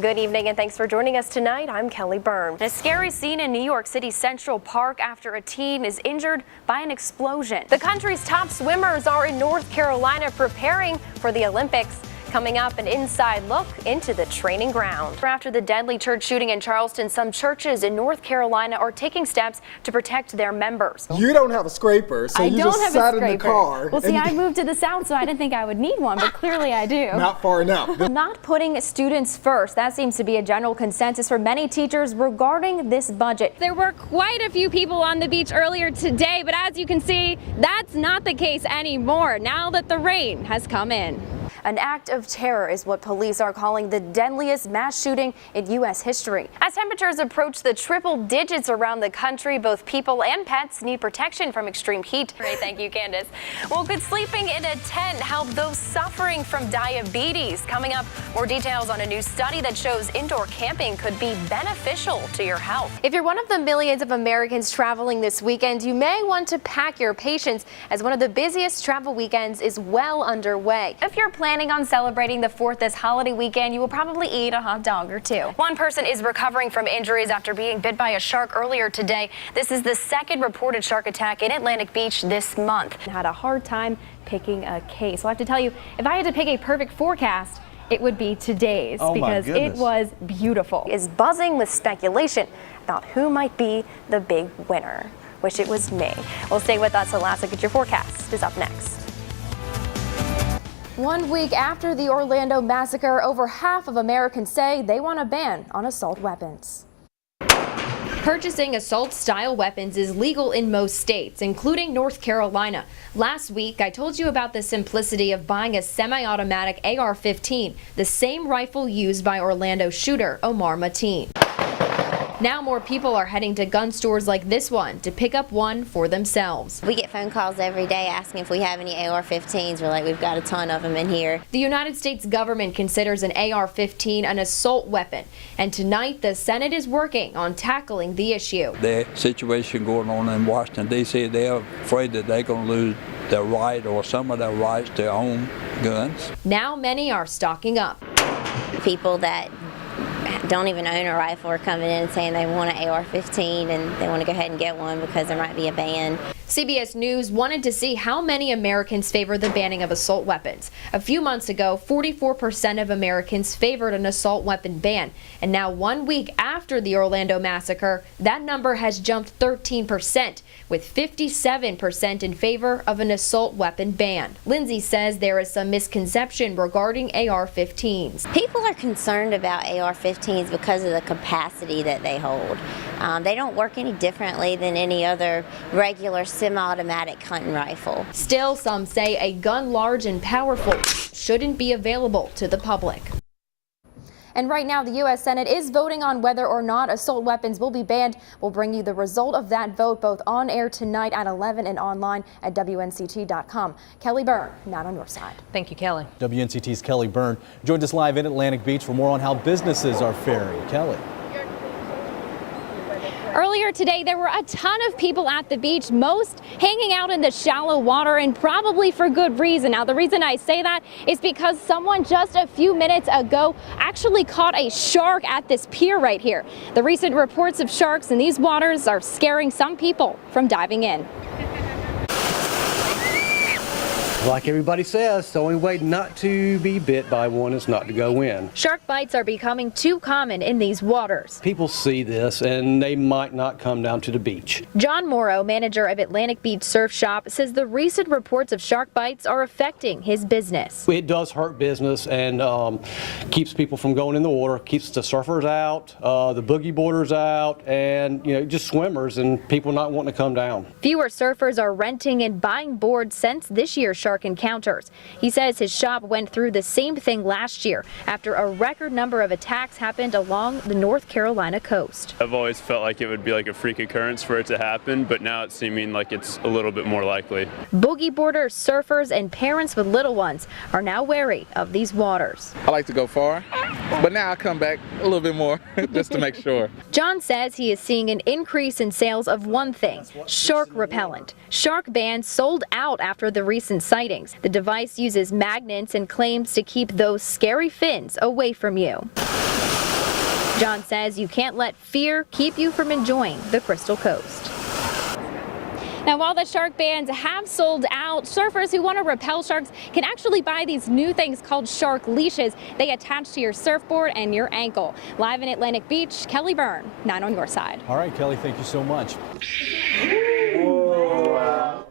Good evening and thanks for joining us tonight. I'm Kelly Byrne. A scary scene in New York City Central Park after a teen is injured by an explosion. The country's top swimmers are in North Carolina preparing for the Olympics. Coming up, an inside look into the training ground. After the deadly church shooting in Charleston, some churches in North Carolina are taking steps to protect their members. You don't have a scraper, so you just sat in the car. Well, see, I moved to the south, so I didn't think I would need one, but clearly I do. Not far enough. Not putting students first. That seems to be a general consensus for many teachers regarding this budget. There were quite a few people on the beach earlier today, but as you can see, that's not the case anymore now that the rain has come in. An act of terror is what police are calling the deadliest mass shooting in U.S. history. As temperatures approach the triple digits around the country, both people and pets need protection from extreme heat. Great, thank you, Candace. Well, could sleeping in a tent help those suffering from diabetes? Coming up, more details on a new study that shows indoor camping could be beneficial to your health. If you're one of the millions of Americans traveling this weekend, you may want to pack your patience as one of the busiest travel weekends is well underway. If you're planning on celebrating the 4th this holiday weekend, you will probably eat a hot dog or two. One person is recovering from injuries after being bit by a shark earlier today. This is the second reported shark attack in Atlantic Beach this month. Had a hard time picking a case. Well, I have to tell you, if I had to pick a perfect forecast, it would be today's because it was beautiful. Is buzzing with speculation about who might be the big winner. Wish it was me. Well, stay with us. Alaska, get your forecast is up next. 1 week after the Orlando massacre, over half of Americans say they want a ban on assault weapons. Purchasing assault-style weapons is legal in most states, including North Carolina. Last week, I told you about the simplicity of buying a semi-automatic AR-15, the same rifle used by Orlando shooter Omar Mateen. Now more people are heading to gun stores like this one to pick up one for themselves. We get phone calls every day asking if we have any AR-15s. We're like, we've got a ton of them in here. The United States government considers an AR-15 an assault weapon, and tonight the Senate is working on tackling the issue. The situation going on in Washington, D.C., they're afraid that they're going to lose their right or some of their rights to own guns. Now many are stocking up. People that don't even own a rifle are coming in and saying they want an AR-15 and they want to go ahead and get one because there might be a ban. CBS News wanted to see how many Americans favor the banning of assault weapons. A few months ago, 44% of Americans favored an assault weapon ban. And now 1 week after the Orlando massacre, that number has jumped 13%, with 57% in favor of an assault weapon ban. Lindsay says there is some misconception regarding AR-15s. People are concerned about AR-15s because of the capacity that they hold. They don't work any differently than any other regular semi-automatic hunting rifle. Still, some say a gun large and powerful shouldn't be available to the public. And right now, the U.S. Senate is voting on whether or not assault weapons will be banned. We'll bring you the result of that vote both on air tonight at 11 and online at WNCT.com. Kelly Byrne, not on your side. Thank you, Kelly. WNCT's Kelly Byrne joined us live in Atlantic Beach for more on how businesses are faring. Kelly. Earlier today, there were a ton of people at the beach, most hanging out in the shallow water, and probably for good reason. Now, the reason I say that is because someone just a few minutes ago actually caught a shark at this pier right here. The recent reports of sharks in these waters are scaring some people from diving in. Like everybody says, the only way not to be bit by one is not to go in. Shark bites are becoming too common in these waters. People see this and they might not come down to the beach. John Morrow, manager of Atlantic Beach Surf Shop, says the recent reports of shark bites are affecting his business. It does hurt business and keeps people from going in the water, keeps the surfers out, the boogie boarders out, and just swimmers and people not wanting to come down. Fewer surfers are renting and buying boards since this year's shark encounters. He says his shop went through the same thing last year after a record number of attacks happened along the North Carolina coast. I've always felt like it would be like a freak occurrence for it to happen, but now it's seeming like it's a little bit more likely. Boogie boarders, surfers, and parents with little ones are now wary of these waters. I like to go far, but now I come back a little bit more just to make sure. John says he is seeing an increase in sales of one thing, shark repellent. Shark bands sold out after the recent sightings. The device uses magnets and claims to keep those scary fins away from you. John says you can't let fear keep you from enjoying the Crystal Coast. Now, while the shark bans have sold out, surfers who want to repel sharks can actually buy these new things called shark leashes. They attach to your surfboard and your ankle. Live in Atlantic Beach, Kelly Byrne, 9 on your side. All right, Kelly, thank you so much.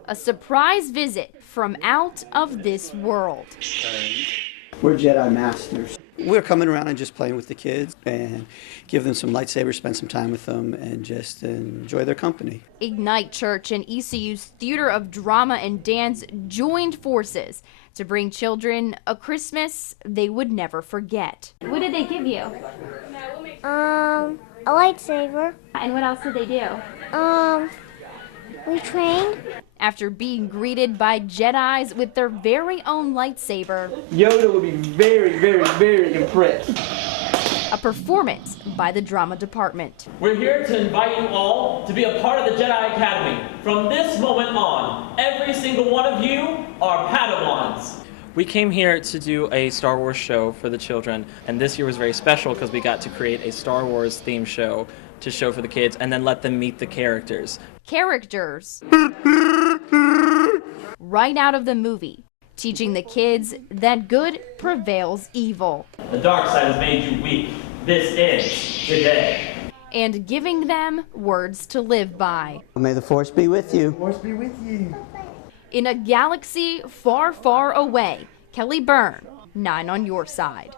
A surprise visit from out of this world. We're Jedi Masters. We're coming around and just playing with the kids and give them some lightsabers, spend some time with them, and just enjoy their company. Ignite Church and ECU's Theater of Drama and Dance joined forces to bring children a Christmas they would never forget. What did they give you? A lightsaber. And what else did they do? We trained. After being greeted by Jedis with their very own lightsaber, Yoda would be very, very, very impressed. a performance by the drama department. We're here to invite you all to be a part of the Jedi Academy. From this moment on, every single one of you are Padawans. We came here to do a Star Wars show for the children, and this year was very special because we got to create a Star Wars themed show to show for the kids and then let them meet the characters. Characters right out of the movie, teaching the kids that good prevails evil. The dark side has made you weak. This ends today. And giving them words to live by. May the Force be with you. Force be with you. In a galaxy far, far away, Kelly Byrne, 9 on your side.